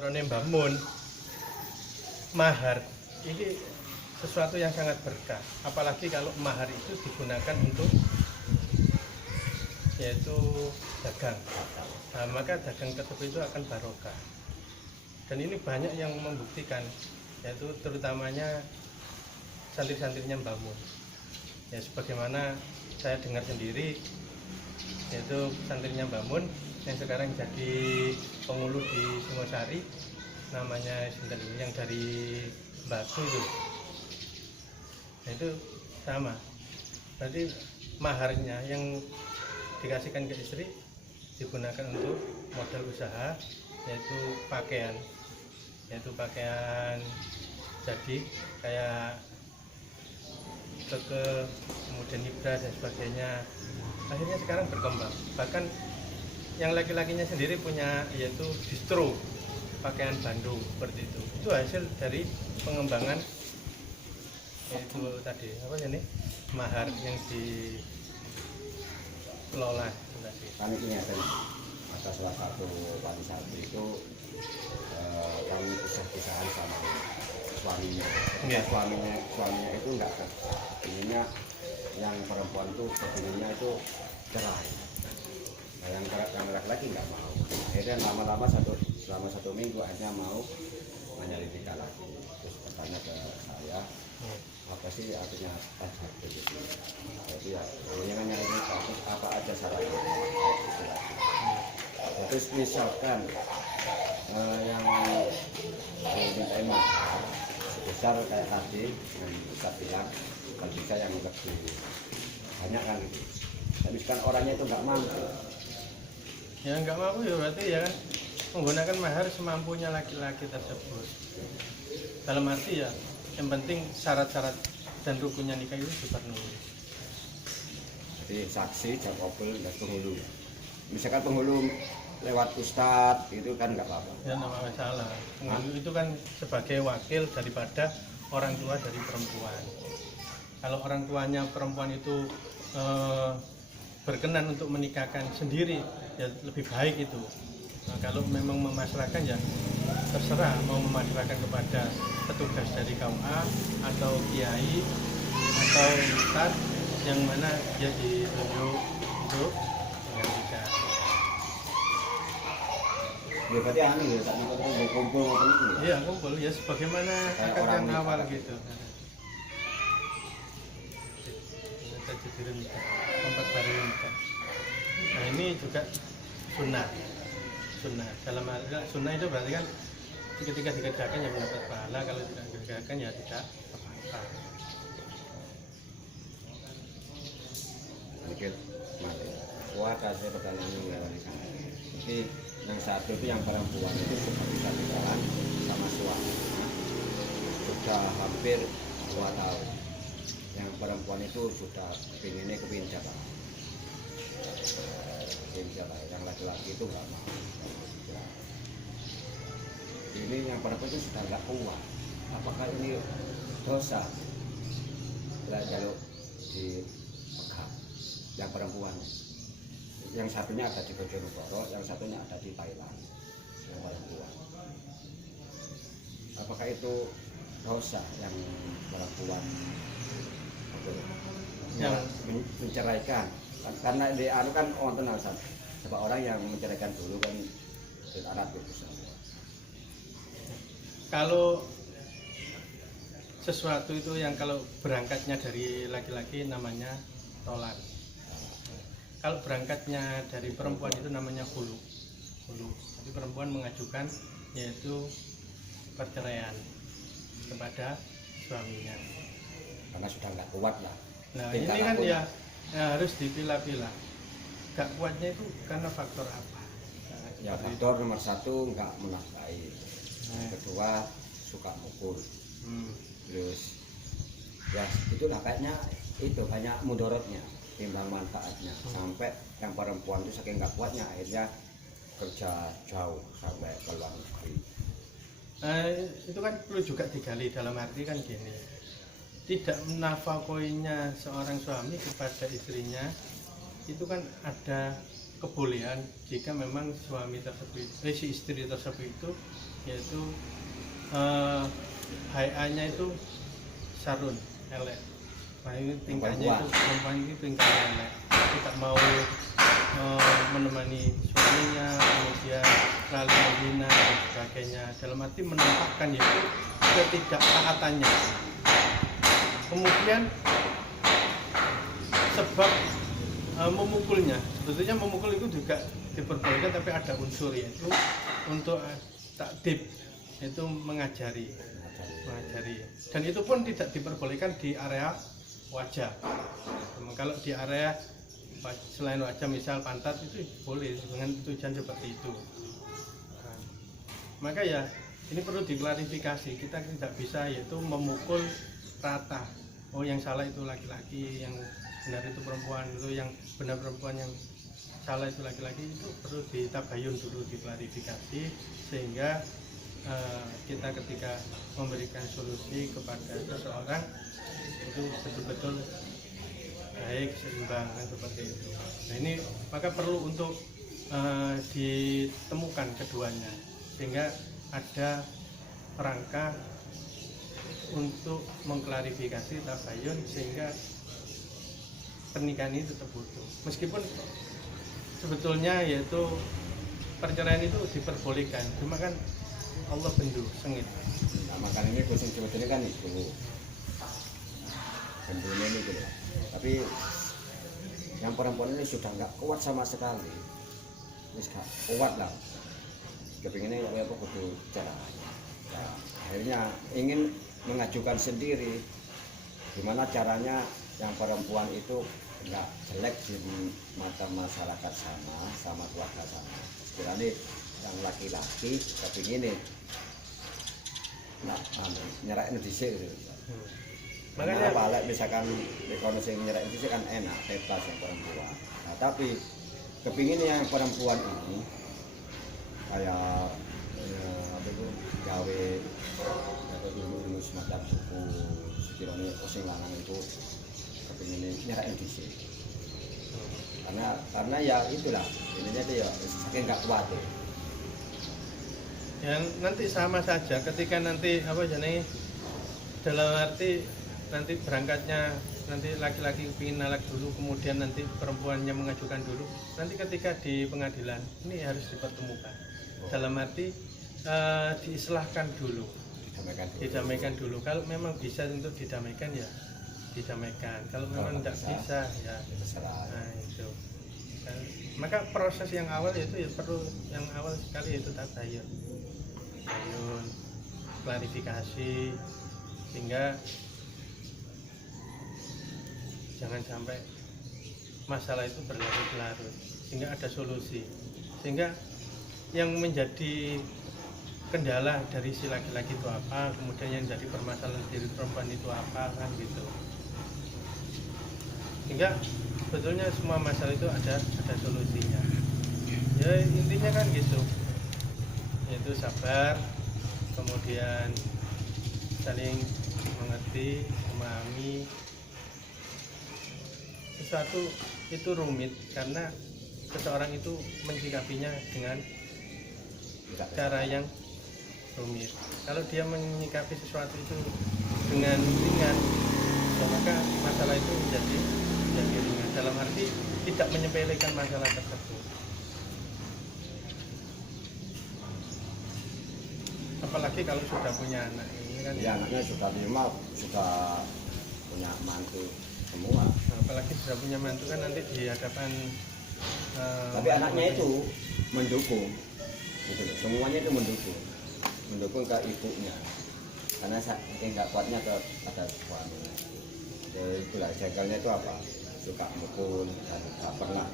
carane Mbah Mun, mahar ini sesuatu yang sangat berkah, apalagi kalau mahar itu digunakan untuk yaitu dagang. Nah, maka dagang tersebut itu akan barokah. Dan ini banyak yang membuktikan, yaitu terutamanya santri-santrinya Mbah Mun. Ya sebagaimana saya dengar sendiri, yaitu santrinya Mbah Mun yang sekarang jadi penghulu di Singosari, namanya yang dari Batu itu. Nah, itu sama. Berarti maharnya yang dikasihkan ke istri digunakan untuk modal usaha, yaitu pakaian jadi kayak kemudian ibra dan sebagainya. Akhirnya sekarang berkembang, bahkan yang laki-lakinya sendiri punya yaitu distro pakaian Bandung seperti itu hasil dari pengembangan yaitu tadi apa ini mahar yang dikelola tadi. Kami ingatkan ada salah satu wali santri itu yang kisah-kisahan sama suaminya. Yeah. Suaminya itu enggak kerja, inginnya yang perempuan itu kepinginnya itu cerai. Nah, yang laki-laki nggak mau. Akhirnya lama-lama selama satu minggu akhirnya mau menyelidiki lagi. Terus bertanya ke saya, apa sih artinya tajhad itu? Jadi ya, pokoknya kan nyelidiki apa aja syaratnya. Terus misalkan yang diminta mahar sebesar kayak tadi yang bisa bilang, kalau bisa yang lebih banyak kan gitu. Tapi kan orangnya itu nggak mampu. Ya nggak mampu ya berarti ya kan menggunakan mahar semampunya laki-laki tersebut. Dalam arti ya yang penting syarat-syarat dan rukunnya nikah itu dipenuhi. Jadi saksi, jakobel, dan penghulu. Misalkan penghulu lewat ustadz itu kan nggak apa-apa. Ya nggak masalah. Penghulu itu kan sebagai wakil daripada orang tua dari perempuan. Kalau orang tuanya perempuan itu berkenan untuk menikahkan sendiri, ya lebih baik itu. Nah, kalau memang memasrahkan ya terserah mau memasrahkan kepada petugas dari KUA atau kiai atau ustadz yang mana dia ditunjuk untuk dengan nikah. Ya berarti anu ya, saat itu kumpul ngoten iki. Iya kumpul ya sebagaimana akad yang awal gitu. Tajdirin nikah, tempat baru nikah. Nah ini juga sunnah. Dalam hal sunnah itu berarti kan ketika dikerjakan ya mendapat pahala, kalau tidak dikerjakan ya tidak apa-apa. Sedikit mati. Kuat saya pertanyaan yang wali santri. Jadi yang satu itu yang perempuan itu sudah bisa berjalan sama suaminya sudah hampir 2 tahun. Yang perempuan itu sudah kepingin jabat. Yang laki-laki itu nggak mau. Ini yang perempuan itu sudah nggak kuat. Apakah ini dosa? Kalau dipegang yang perempuan, yang satunya ada di Bojonegoro, yang satunya ada di Thailand, yang perempuan. Apakah itu dosa yang perempuan yang menceraikan? Karena di anu kan wonten alasan sebab orang yang menceraikan dulu kan di Arab itu. Kalau sesuatu itu yang kalau berangkatnya dari laki-laki namanya tolak. Kalau berangkatnya dari perempuan itu namanya hulu. Jadi perempuan mengajukan yaitu perceraian kepada suaminya. Karena sudah nggak kuat lah. Nah ini kan ya harus dipilah-pilah. Gak kuatnya itu karena faktor apa? Ya faktor nomor 1 nggak menafkahi. Kedua suka mukul. Terus ya itulah kayaknya itu banyak mudorotnya timbang manfaatnya. Sampai yang perempuan itu saking nggak kuatnya akhirnya kerja jauh sampai ke luar negeri. Itu kan perlu juga digali, dalam arti kan gini, tidak menafakoinya seorang suami kepada istrinya itu kan ada kebolehan jika memang suami tersebut, si istri tersebut itu yaitu HA-nya itu sarun elek. Nah ini tingkahnya itu perempuan ini tingkahnya elek, tidak mau menemani suaminya, kemudian lalu menghina dan sebagainya, dalam arti menampakkan yaitu ketidaktaatannya. Kemudian sebab memukulnya, sebetulnya memukul itu juga diperbolehkan, tapi ada unsur yaitu untuk takdib, itu mengajari, dan itu pun tidak diperbolehkan di area wajah. Kalau di area selain wajah, misal pantat, itu boleh dengan tujuan seperti itu. Nah, maka ya ini perlu diklarifikasi, kita tidak bisa yaitu memukul rata. Oh yang salah itu laki-laki, yang benar itu perempuan, itu yang benar perempuan, yang salah itu laki-laki. Itu perlu ditabayun dulu, diklarifikasi, sehingga kita ketika memberikan solusi kepada seseorang itu betul-betul baik, seimbang, kan seperti itu. Nah ini maka perlu untuk ditemukan keduanya, sehingga ada rangka untuk mengklarifikasi, tabayun, sehingga pernikahan ini tetap utuh. Meskipun sebetulnya yaitu perceraian itu diperbolehkan, cuma kan Allah bendu sengit. Nah makanya ini khusus sebetulnya kan itu bendunya ini gitu. Tapi yang perempuan ini sudah nggak kuat sama sekali, wis gak kuat lah, kepinginnya kayak apa kudu cerai. Nah, akhirnya ingin mengajukan sendiri, gimana caranya yang perempuan itu nggak jelek di mata masyarakat sama keluarga sama. Sekiranya yang laki-laki kepingin nyerah Indonesia gitu. Makanya apa misalkan ekonomi nyerah Indonesia kan enak, bebas yang perempuan. Nah tapi kepingin yang perempuan ini kayak gawe ilmu semacam buku sekiranya sing lanang itu kepingin nyerah Indonesia. Karena ya itulah ininya itu ya saking nggak kuat tuh. Ya nanti sama saja ketika nanti apa jadi dalam arti nanti berangkatnya nanti laki-laki ingin nalak dulu, kemudian nanti perempuannya mengajukan dulu, nanti ketika di pengadilan ini harus dipertemukan dalam arti diislahkan dulu, didamaikan dulu. Kalau memang bisa untuk didamaikan ya didamaikan, kalau memang tidak bisa ya nah itu. Maka proses yang awal itu ya perlu, yang awal sekali itu tabayun, klarifikasi, sehingga jangan sampai masalah itu berlarut-larut, sehingga ada solusi, sehingga yang menjadi kendala dari si laki-laki itu apa, kemudian yang jadi permasalahan diri perempuan itu apa, kan gitu. Sehingga sebetulnya semua masalah itu ada solusinya. Ya intinya kan gitu, yaitu sabar, kemudian saling mengerti, memahami. Sesuatu itu rumit karena seseorang itu menyikapinya dengan cara yang rumit. Kalau dia menyikapi sesuatu itu dengan ringan, ya maka masalah itu menjadi ringan, dalam arti tidak menyepelekan masalah tersebut. Apalagi kalau sudah punya anak ini kan ya anaknya sudah 5, sudah punya mantu semua. Nah, apalagi sudah punya mantu kan nanti di hadapan tapi anaknya itu mendukung gitu loh. Semuanya itu mendukung ke ibunya, karena saking nggak kuatnya pada suami. Jadi itulah jagalnya itu apa, suka mukul dan tak pernah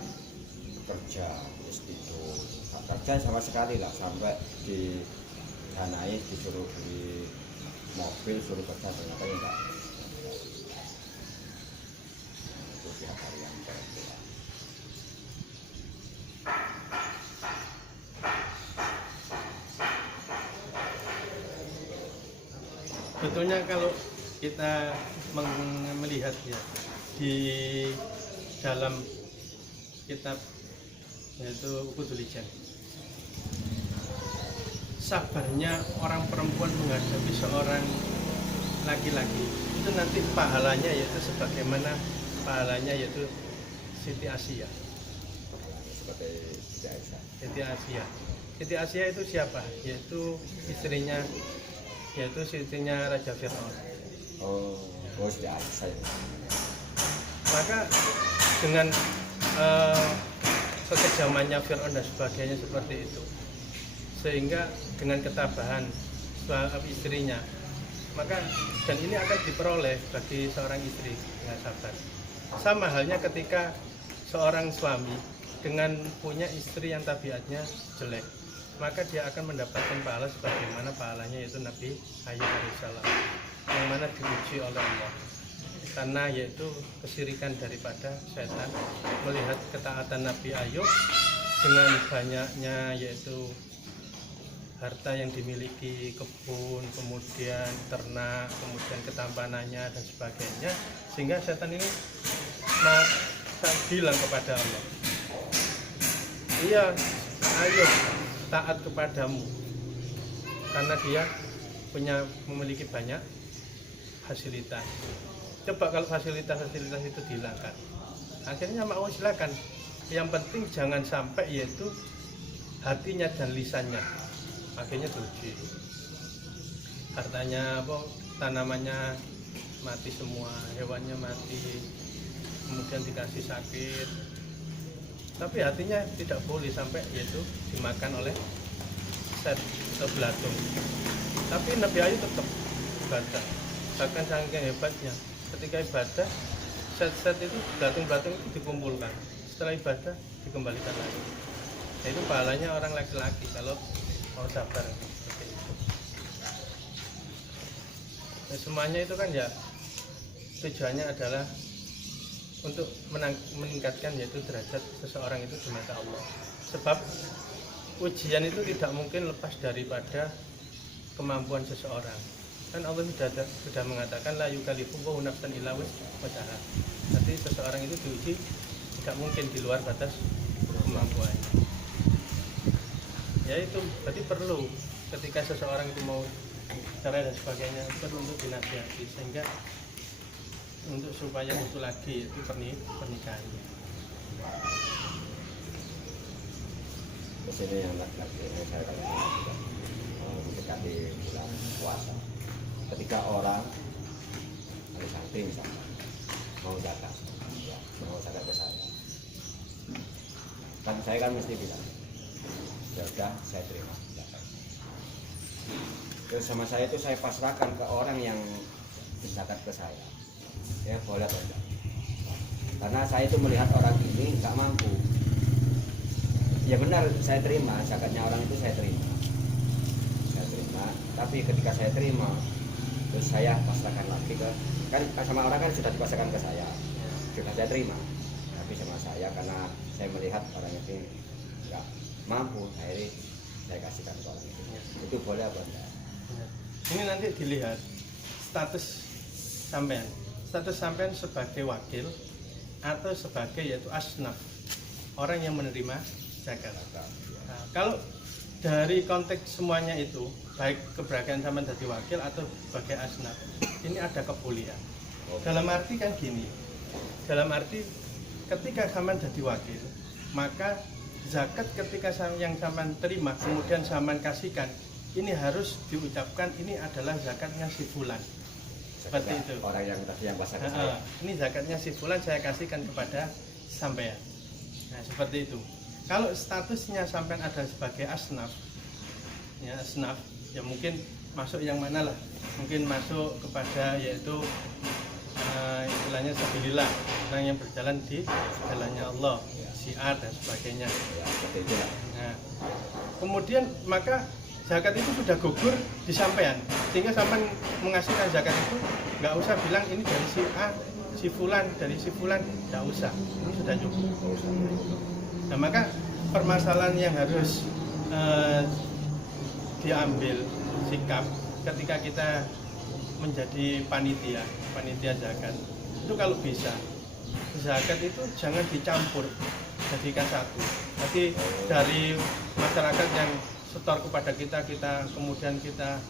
kerja, terus tidur, tak kerja sama sekali lah, sampai didanai, disuruh beli mobil, suruh kerja, ternyata enggak. Itu pihak harian perempuan. Sebetulnya kalau kita melihat ya di dalam kitab yaitu Ukudul Ijan, sabarnya orang perempuan menghadapi seorang laki-laki itu nanti pahalanya yaitu sebagaimana pahalanya yaitu Siti Asia. Seperti tidak bisa. Siti Asia. Siti Asia itu siapa? Yaitu istrinya, yaitu istrinya Raja Fir'aun. Oh, tidak bisa. Maka dengan kekejamannya Fir'aun dan sebagainya seperti itu, sehingga dengan ketabahan istrinya, maka dan ini akan diperoleh bagi seorang istri dengan sabar. Sama halnya ketika seorang suami dengan punya istri yang tabiatnya jelek, maka dia akan mendapatkan pahala sebagaimana pahalanya yaitu Nabi Ayub alaihissalam, yang mana diuji oleh Allah karena yaitu kesyirikan daripada setan. Melihat ketaatan Nabi Ayub dengan banyaknya yaitu harta yang dimiliki, kebun, kemudian ternak, kemudian ketampanannya dan sebagainya, sehingga setan ini bilang kepada Allah, iya Ayub taat kepadamu karena dia memiliki banyak fasilitas. Coba kalau fasilitas itu dihilangkan, akhirnya mau silakan, yang penting jangan sampai yaitu hatinya dan lisannya akhirnya teruji, hartanya tanamannya mati semua, hewannya mati, kemudian dikasih sakit, tapi hatinya tidak boleh sampai yaitu dimakan oleh set atau belatung. Tapi Nabi Ayub tetap ibadah, bahkan saking hebatnya ketika ibadah set itu belatung-belatung itu dikumpulkan, setelah ibadah dikembalikan lagi. Nah, itu pahalanya orang laki-laki kalau mau sabar seperti itu. Nah, semuanya itu kan ya tujuannya adalah untuk meningkatkan yaitu derajat seseorang itu di mata Allah. Sebab ujian itu tidak mungkin lepas daripada kemampuan seseorang. Kan Allah sudah mengatakan la yukallifullahu nafsan illa wus'aha. Jadi seseorang itu diuji tidak mungkin di luar batas kemampuannya. Ya itu berarti perlu ketika seseorang itu mau cerai dan sebagainya, perlu untuk dinasihati sehingga untuk supaya itu lagi itu pernikahannya. Di sini yang laki-laki yang saya katakan juga mendekati bulan puasa. Ketika orang ada sakti misalnya mau zakat, ya, mau zakat ke saya, kan saya kan mesti bilang, ya udah saya terima zakat. Terus sama saya itu saya pasrahkan ke orang yang zakat ke saya, ya boleh atau enggak. Karena saya itu melihat orang ini nggak mampu. Ya benar, saya terima zakatnya orang itu, saya terima. Tapi ketika saya terima, terus saya pasrahkan lagi ke, kan sama orang kan sudah dipasrahkan ke saya, sudah saya terima. Tapi sama saya karena saya melihat orang itu nggak mampu, akhirnya saya kasihkan ke orang itu. Itu boleh apa enggak? Ini nanti dilihat status sampean sebagai wakil atau sebagai yaitu asnaf, orang yang menerima zakat. Nah, kalau dari konteks semuanya itu, baik keberadaan sampean jadi wakil atau sebagai asnaf, ini ada kebolehan. Dalam arti kan gini, dalam arti ketika sampean jadi wakil, maka zakat ketika yang sampean terima kemudian sampean kasihkan, ini harus diucapkan ini adalah zakatnya si fulan. Seperti itu. Orang yang tadi yang pasang saya. Ini zakatnya si fulan saya kasihkan kepada sampean. Nah, seperti itu. Kalau statusnya sampean ada sebagai asnaf, ya asnaf, ya mungkin masuk yang mana lah? Mungkin masuk kepada yaitu istilahnya sabilillah, orang yang berjalan di jalannya Allah, syiar dan sebagainya. Ya, seperti itu lah. Nah, kemudian maka zakat itu sudah gugur di sampean, sehingga sampean mengasihkan zakat itu nggak usah bilang ini dari si A, si fulan, dari si fulan, nggak usah, ini sudah cukup. Nah, maka permasalahan yang harus diambil sikap ketika kita menjadi panitia zakat itu, kalau bisa zakat itu jangan dicampur jadikan satu. Jadi dari masyarakat yang setor kepada kita, kemudian kita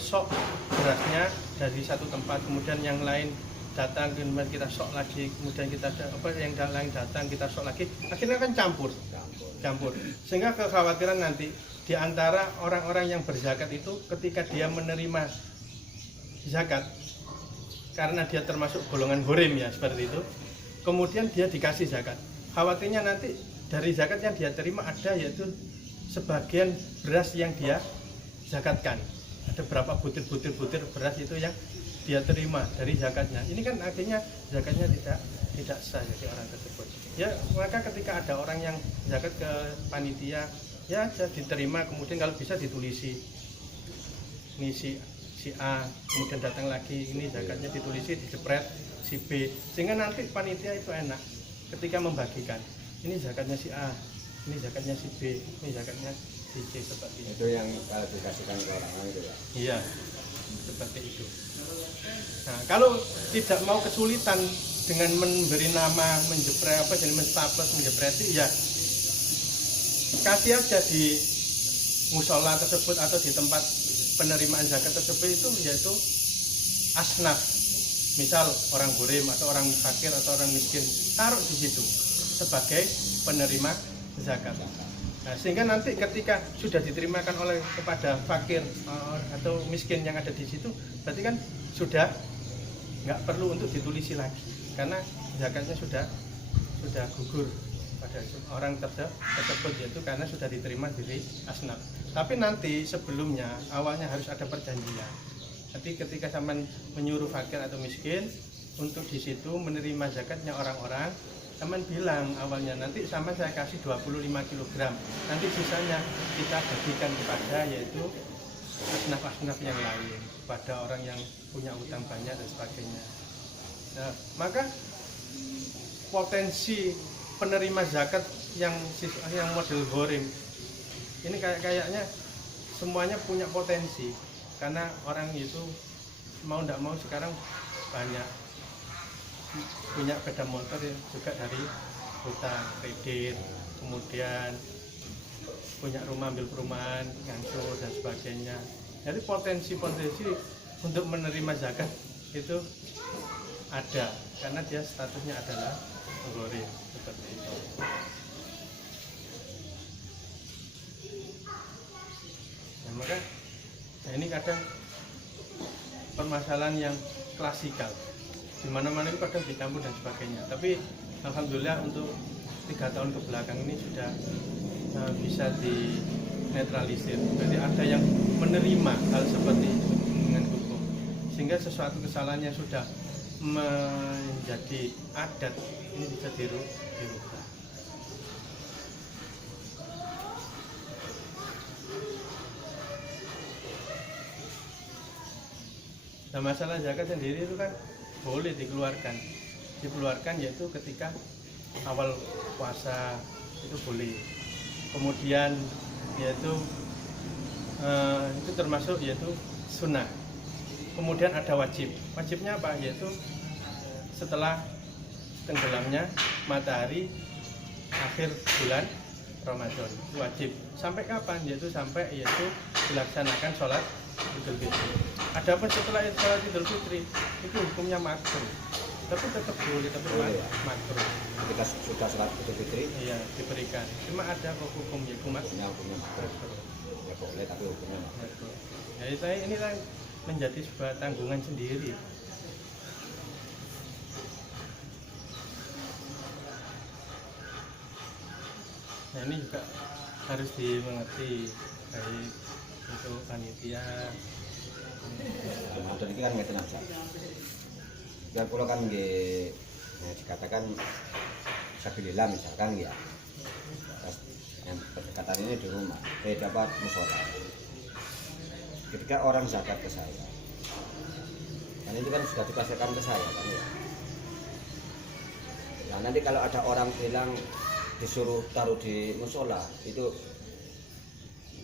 sok berasnya dari satu tempat, kemudian yang lain datang, kemudian kita sok lagi, kemudian kita yang lain datang, kita sok lagi, akhirnya kan campur, sehingga kekhawatiran nanti di antara orang-orang yang berzakat itu ketika dia menerima zakat, karena dia termasuk golongan ghorim ya seperti itu, kemudian dia dikasih zakat, khawatirnya nanti dari zakat yang dia terima ada yaitu sebagian beras yang dia zakatkan, ada berapa butir beras itu yang dia terima dari zakatnya. Ini kan akhirnya zakatnya tidak sah jadi orang tersebut. Ya, maka ketika ada orang yang zakat ke panitia, ya diterima, kemudian kalau bisa ditulisi. Ini si A, kemudian datang lagi, ini zakatnya ditulisi, dijepret si B, sehingga nanti panitia itu enak ketika membagikan. Ini zakatnya si A, ini zakatnya si B, ini zakatnya si C, seperti itu. Itu yang kalau dikasihkan ke orang lain itu ya? Iya, seperti itu. Nah, kalau tidak mau kesulitan dengan memberi nama, menjepret jadi menstaples, menjepreti, ya kasih aja di musola tersebut atau di tempat penerimaan zakat tersebut itu yaitu asnaf. Misal orang ghorim atau orang fakir atau orang miskin, taruh di situ sebagai penerima zakat. Nah, sehingga nanti ketika sudah diterimakan oleh kepada fakir atau miskin yang ada di situ, berarti kan sudah nggak perlu untuk ditulisi lagi, karena zakatnya sudah gugur pada orang tersebut, yaitu karena sudah diterima dari asnaf. Tapi nanti sebelumnya awalnya harus ada perjanjian. Nanti ketika sampean menyuruh fakir atau miskin untuk di situ menerima zakatnya orang-orang, sampean bilang awalnya, nanti sampean saya kasih 25 kg, nanti sisanya kita bagikan kepada yaitu asnaf-asnaf yang lain, pada orang yang punya utang banyak dan sebagainya. Nah, maka potensi penerima zakat yang model ghorim ini kayaknya semuanya punya potensi, karena orang itu mau tidak mau sekarang banyak punya sepeda motor juga dari hutang kredit, kemudian punya rumah, ambil perumahan, ngangsur dan sebagainya. Jadi potensi untuk menerima zakat itu ada, karena dia statusnya adalah ghorim, seperti itu. Nah, maka ini kadang permasalahan yang klasikal, di mana-mana itu kadang dicampur dan sebagainya. Tapi alhamdulillah untuk 3 tahun ke belakang ini sudah bisa dinetralisir. Jadi ada yang menerima hal seperti itu dengan hukum, sehingga sesuatu kesalahan yang sudah menjadi adat ini bisa dirubah. Nah, masalah zakat sendiri itu kan boleh dikeluarkan yaitu ketika awal puasa itu boleh, kemudian yaitu itu termasuk yaitu sunnah, kemudian ada wajibnya apa, yaitu setelah tenggelamnya matahari akhir bulan Ramadan itu wajib. Sampai kapan? Yaitu sampai dilaksanakan sholat Idul Fitri. Adapun setelah sholat Idul Fitri itu hukumnya makruh, tapi tetap boleh, tapi makruh. Kita sudah sholat Idul Fitri, iya diberikan. Cuma ada hukumnya, hukumnya makruh. Ya boleh, tapi hukumnya makruh. Jadi saya ini menjadi sebuah tanggungan sendiri. Nah, ini juga harus dimengerti baik untuk panitia. Ramadan ini kan ngeten aja. Dan kalau kan dikatakan sabilillah misalkan ya, yang berdekatan ini di rumah, dapat musola. Ketika orang zakat ke saya, kan itu kan sudah dikasihkan ke saya kan ya. Nah nanti kalau ada orang bilang disuruh taruh di musola itu,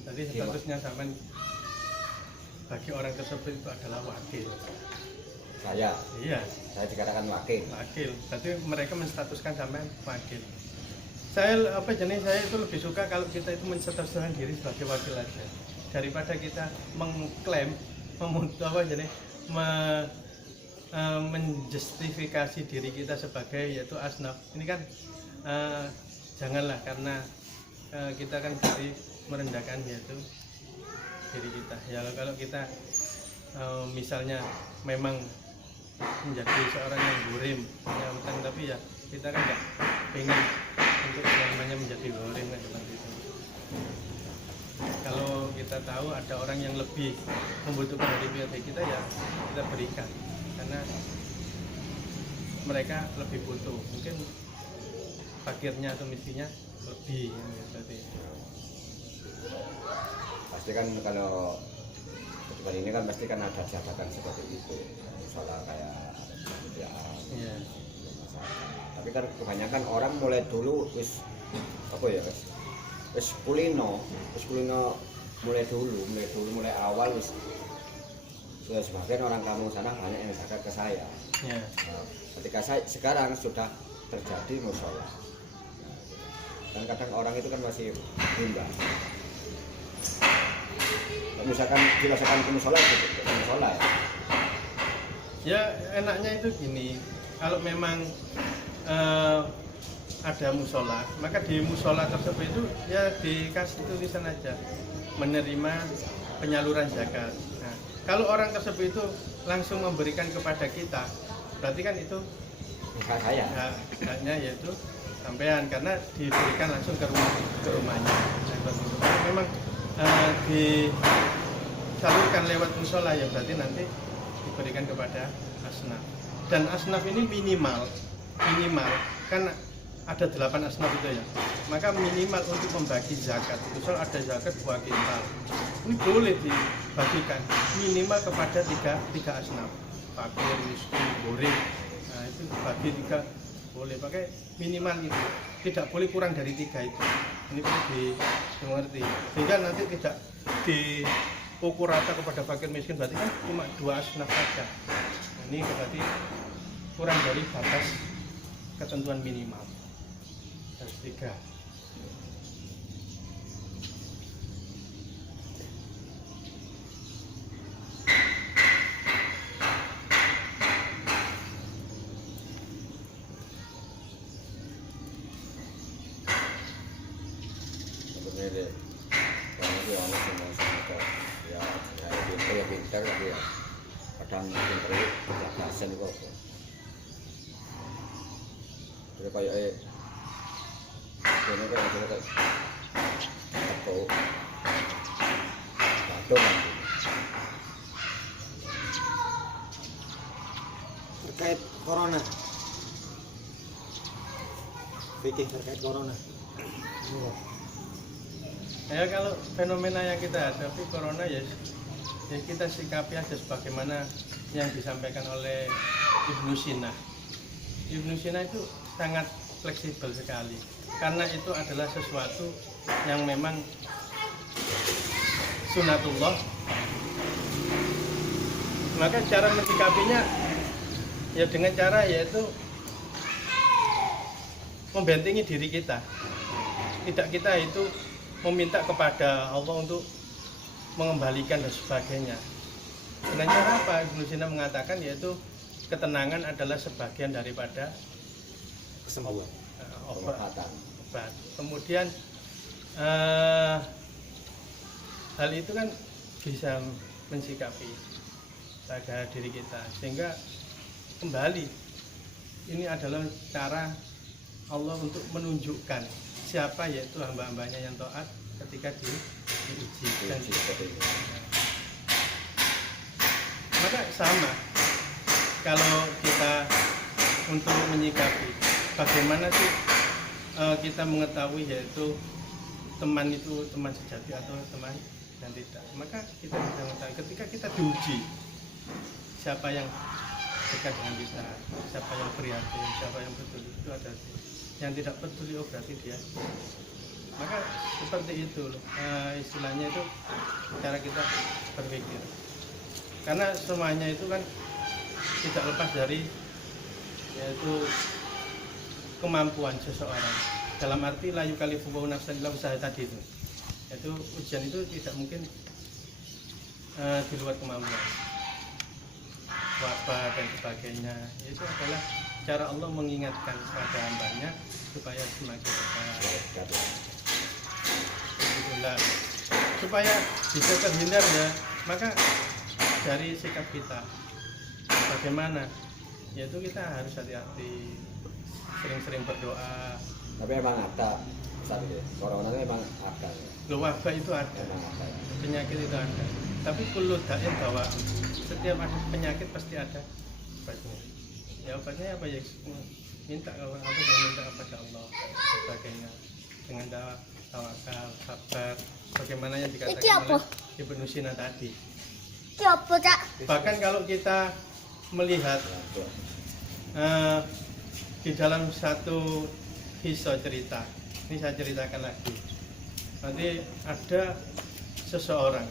jadi statusnya sampai bagi orang tersebut itu adalah wakil. Saya Iya. Saya dikatakan wakil. Berarti mereka menstatuskan sampai wakil. Saya saya itu lebih suka kalau kita itu menstatuskan diri sebagai wakil aja daripada kita mengklaim menjustifikasi diri kita sebagai yaitu asnaf. Ini kan janganlah, karena kita kan dari merendahkan yaitu diri kita. Ya kalau kita misalnya memang menjadi seorang yang burim, punya utang, tapi ya kita kan nggak pengen untuk namanya menjadi burim kan seperti itu. Kalau kita tahu ada orang yang lebih membutuhkan dari PLT kita, ya kita berikan, karena mereka lebih butuh, mungkin fakirnya atau miskinnya lebih seperti itu. Pasti kan kalau kecuali ini kan pasti kan ada jabatan seperti itu, soal kayak ya, Iya. tapi kan kebanyakan orang mulai dulu wis apa ya wis kulino mulai awal wis sebagian orang kampung sana banyak yang zakat ke saya. Ya. Nah, ketika saya sekarang sudah terjadi musola, dan kadang orang itu kan masih bimbang. Misalkan dirasakan ke musola ya. Ya enaknya itu gini, kalau memang ada musola, maka di musola tersebut itu ya dikasih tulisan aja menerima penyaluran zakat. Nah, kalau orang tersebut itu langsung memberikan kepada kita, berarti kan itu Bukan saya. haknya yaitu sampean, karena diberikan langsung ke rumahnya. Kalau memang disalurkan lewat musola, ya berarti nanti diberikan kepada asnaf. Dan asnaf ini minimal kan ada 8 asnaf itu ya, maka minimal untuk membagi zakat, misal ada zakat 2 kintal, ini boleh dibagikan minimal kepada tiga asnaf, fakir, miskin, burim. Nah itu bagi 3 boleh, pakai minimal itu, tidak boleh kurang dari 3 itu. Ini perlu dimengerti, sehingga nanti tidak dipukul rata kepada fakir miskin, berarti kan cuma 2 asnaf saja. Nah, ini berarti kurang dari batas ketentuan minimal, harus 3. Sebenarnya orang itu orang semua ya saya pintar tapi ya kadang pintar itu kebablasan itu apa. Jadi kayak ini kayak atau batu nanti. Terkait corona, fikih terkait corona. Ya kalau fenomena yang kita hadapi corona ya kita sikapi aja sebagaimana yang disampaikan oleh Ibnu Sina. Ibnu Sina itu sangat fleksibel sekali, karena itu adalah sesuatu yang memang sunatullah. Maka cara mensikapinya ya dengan cara yaitu membentengi diri kita. Tidak kita itu meminta kepada Allah untuk mengembalikan dan sebagainya. Dengan cara apa? Ibnu Sina mengatakan yaitu ketenangan adalah sebagian daripada Kesembuhan. obat. Pengobatan. Kemudian hal itu kan bisa mensikapi pada diri kita, sehingga kembali ini adalah cara Allah untuk menunjukkan siapa yaitu hamba-hambanya yang taat ketika diuji. Dan Seperti itu. maka sama kalau kita untuk menyikapi bagaimana sih kita mengetahui yaitu teman itu teman sejati atau teman yang tidak, maka kita bisa mengetahui ketika kita diuji siapa yang dekat dengan kita, siapa yang prihatin, siapa yang peduli. Itu ada yang tidak peduli, oh berarti dia. Maka seperti itu istilahnya itu cara kita berpikir, karena semuanya itu kan tidak lepas dari yaitu kemampuan seseorang. dalam arti la yukallifu nafsan illa usaha tadi itu ujian itu tidak mungkin di luar kemampuan, wabah dan sebagainya. Itu adalah cara Allah mengingatkan pada hambanya supaya semakin dekat, supaya bisa terhindar ya. Maka dari sikap kita bagaimana, yaitu kita harus hati-hati, sering-sering berdoa. Tapi emang ada saat itu corona itu emang ada ya. Loh, wabah itu ada, Emang ada ya. penyakit itu ada, tapi kullu da'in bahwa setiap ada penyakit pasti ada obatnya. Ya obatnya apa ya, minta kalau apa ya, minta kepada Allah sebagainya, dengan tawakal, sabar, bagaimana yang dikatakan oleh Ibnu Sina tadi. Bahkan kalau kita melihat di dalam satu kisah cerita, ini saya ceritakan lagi. Nanti ada seseorang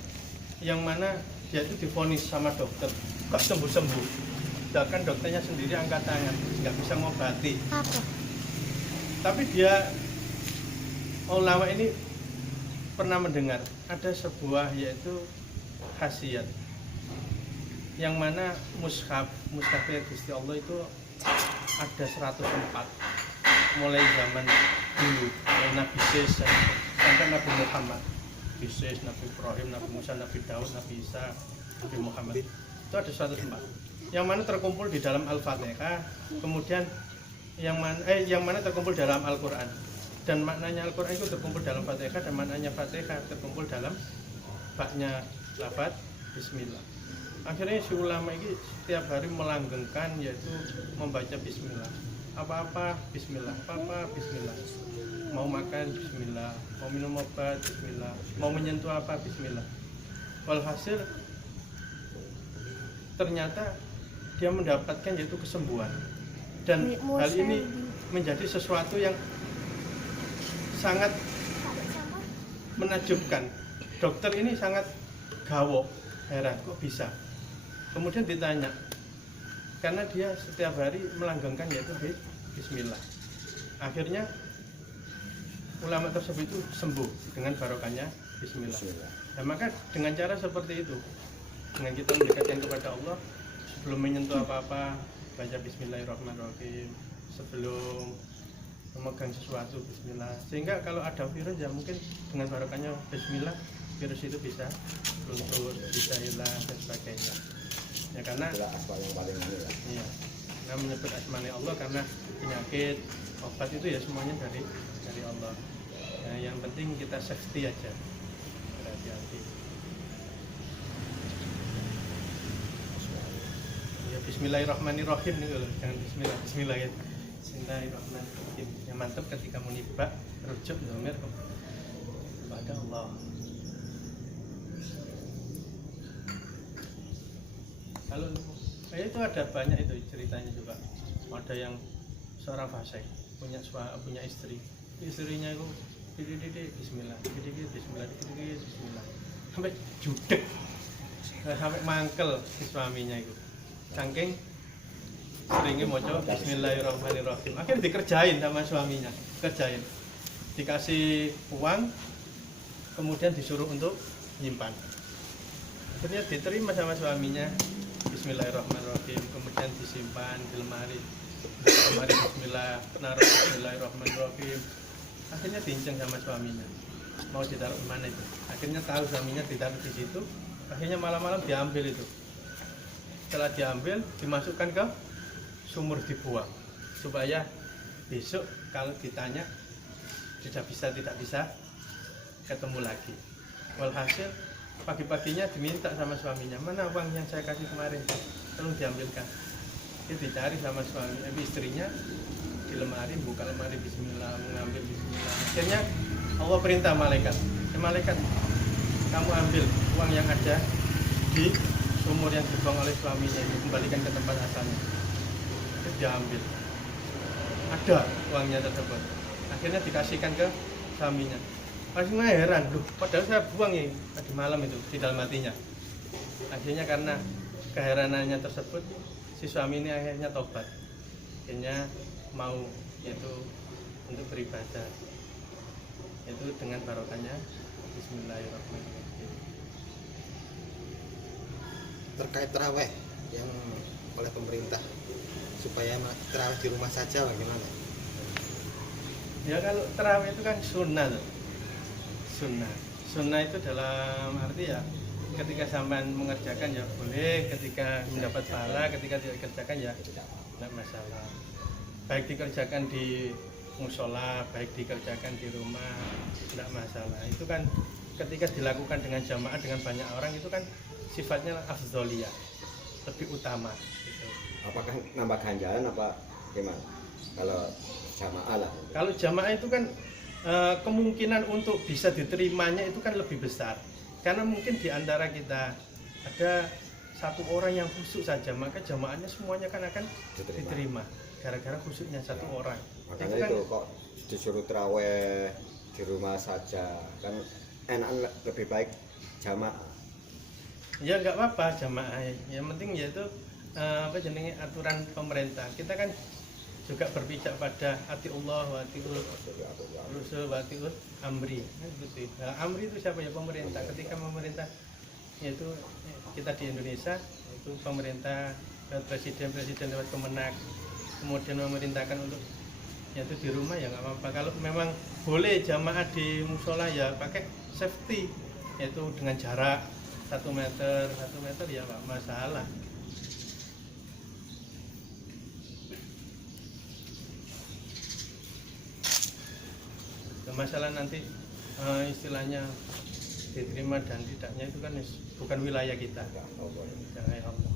yang mana dia itu divonis sama dokter, kok sembuh-sembuh, sedangkan dokternya sendiri angkat tangan, nggak bisa ngobati. Tapi dia, ulama ini pernah mendengar ada sebuah yaitu khasiat, yang mana mushaf Gusti Allah itu ada 104, mulai zaman dulu, Nabi Sis sampai Nabi Muhammad, Nabi Sis, Nabi Ibrahim, Nabi Musa, Nabi Daud, Nabi Isa, Nabi Muhammad, itu ada 104 yang mana terkumpul di dalam Al-Fatihah, kemudian yang mana terkumpul dalam Al-Quran, dan maknanya Al-Quran itu terkumpul dalam Fatihah, dan maknanya Fatihah terkumpul dalam baknya lafaz Bismillah. Akhirnya si ulama ini setiap hari melanggengkan, yaitu membaca Bismillah, apa-apa Bismillah, apa-apa Bismillah, mau makan Bismillah, mau minum obat Bismillah, mau menyentuh apa Bismillah. Walhasil ternyata dia mendapatkan yaitu kesembuhan, dan hal ini menjadi sesuatu yang sangat menakjubkan. Dokter ini sangat gawok, heran kok bisa. Kemudian ditanya, karena dia setiap hari melanggengkan yaitu Bismillah. Akhirnya ulama tersebut itu sembuh dengan barokahnya Bismillah. Nah, maka dengan cara seperti itu, dengan kita mendekatkan kepada Allah, sebelum menyentuh apa-apa baca Bismillahirrahmanirrahim, sebelum memegang sesuatu Bismillah, sehingga kalau ada virus ya mungkin dengan barokahnya Bismillah virus itu bisa luntur, bisa hilang dan sebagainya. Ya karena asma yang paling ini ya. Iya. Nah, menyebut asmani Allah karena penyakit, obat itu ya semuanya dari Allah. Nah, yang penting kita safety aja, berhati-hati. Ya Bismillahirrahmanirrahim nih, kalau jangan Bismillah ya. Bismillahirrahmanirrahim. Yang mantap ketika munibah rujuk domir kepada Allah. Kalau itu ada banyak itu ceritanya juga. Ada yang seorang fasik punya istri, istrinya itu Bismillah, Bismillah, Bismillah, sampai judek, sampai mangkel si suaminya itu. Saking seringnya mau coba Bismillahirrahmanirrahim. Akhirnya dikerjain sama suaminya, dikasih uang, kemudian disuruh untuk nyimpan. Akhirnya diterima sama suaminya. Bismillahirrahmanirrahim, kemudian disimpan di lemari Bismillah, naruh Bismillahirrahmanirrahim. Akhirnya diinceng sama suaminya, mau ditaruh di mana itu. Akhirnya tahu suaminya ditaruh di situ. Akhirnya malam-malam diambil itu. Setelah diambil, dimasukkan ke sumur, dibuang, supaya besok kalau ditanya tidak bisa ketemu lagi. Walhasil pagi-paginya diminta sama suaminya, mana uang yang saya kasih kemarin, tolong diambilkan. Dia dicari sama istrinya di lemari, buka lemari Bismillah, mengambil Bismillah. Akhirnya Allah perintah malaikat, malaikat kamu ambil uang yang ada di sumur yang dibuang oleh suaminya ini, kembalikan ke tempat asalnya. Itu diambil, ada uangnya tersebut. Akhirnya dikasihkan ke suaminya. Masih heran, loh, padahal saya buang ya tadi malam itu di dalam hatinya. Akhirnya karena keheranannya tersebut, si suami ini akhirnya tobat. Akhirnya mau yaitu untuk beribadah, itu dengan barokahnya Bismillahirrahmanirrahim. Terkait terawih yang oleh pemerintah supaya terawih di rumah saja bagaimana? Ya kalau terawih itu kan sunnah loh. Sunnah itu dalam arti ya ketika sampean mengerjakan ya boleh, ketika mendapat pahala, ketika tidak dikerjakan ya tidak masalah. Baik dikerjakan di musola, baik dikerjakan di rumah, tidak masalah. Itu kan ketika dilakukan dengan jamaah dengan banyak orang itu kan sifatnya afdholiyah, lebih utama gitu. Apakah nambah ganjaran apa gimana? Kalau jamaah lah. Kalau jamaah itu kan kemungkinan untuk bisa diterimanya itu kan lebih besar. Karena mungkin di antara kita ada satu orang yang khusyuk saja, maka jamaahnya semuanya kan akan diterima. Gara-gara khusyuknya satu orang. Makanya kan, itu kok disuruh terawih di rumah saja, kan enak, lebih baik jamaah. ya nggak apa-apa jamaah. Yang penting yaitu apa jenenge aturan pemerintah. Kita kan juga berpijak pada atiullah wa atiul rasul wa atiul amri. Kan gitu. Nah, amri itu siapa ya? Pemerintah. Ketika pemerintah yaitu kita di Indonesia itu pemerintah presiden lewat Kemenak kemudian memerintahkan untuk yaitu di rumah ya nggak apa-apa. Kalau memang boleh jamaah di musola ya pakai safety yaitu dengan jarak 1 meter ya nggak masalah. Masalah nanti istilahnya diterima dan tidaknya itu kan bukan wilayah kita. Ya Allah.